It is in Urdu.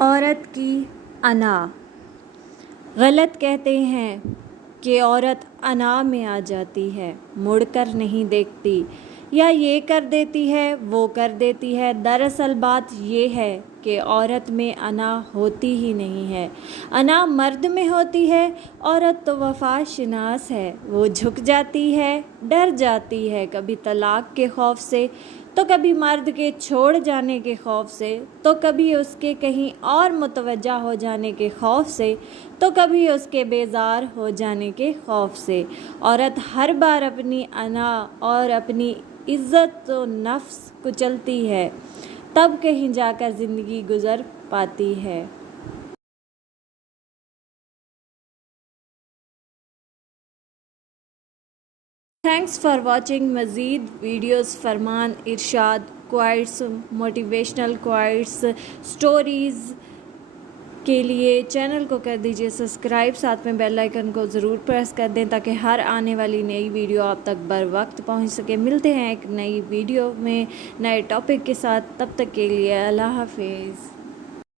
عورت کی انا۔ غلط کہتے ہیں کہ عورت انا میں آ جاتی ہے، مڑ کر نہیں دیکھتی، یا یہ کر دیتی ہے وہ کر دیتی ہے۔ دراصل بات یہ ہے کہ عورت میں انا ہوتی ہی نہیں ہے، انا مرد میں ہوتی ہے۔ عورت تو وفا شناس ہے، وہ جھک جاتی ہے، ڈر جاتی ہے، کبھی طلاق کے خوف سے، تو کبھی مرد کے چھوڑ جانے کے خوف سے، تو کبھی اس کے کہیں اور متوجہ ہو جانے کے خوف سے، تو کبھی اس کے بیزار ہو جانے کے خوف سے۔ عورت ہر بار اپنی انا اور اپنی عزت و نفس کچلتی ہے، تب کہیں جا کر زندگی گزر پاتی ہے۔ Thanks for watching. مزید ویڈیوز، فرمان، ارشاد، کوائٹس، موٹیویشنل کوائٹس، سٹوریز کے لیے چینل کو کر دیجیے سبسکرائب، ساتھ میں بیل آئیکن کو ضرور پریس کر دیں تاکہ ہر آنے والی نئی ویڈیو آپ تک بر وقت پہنچ سکے۔ ملتے ہیں ایک نئی ویڈیو میں نئے ٹاپک کے ساتھ، تب تک کے لیے اللہ حافظ۔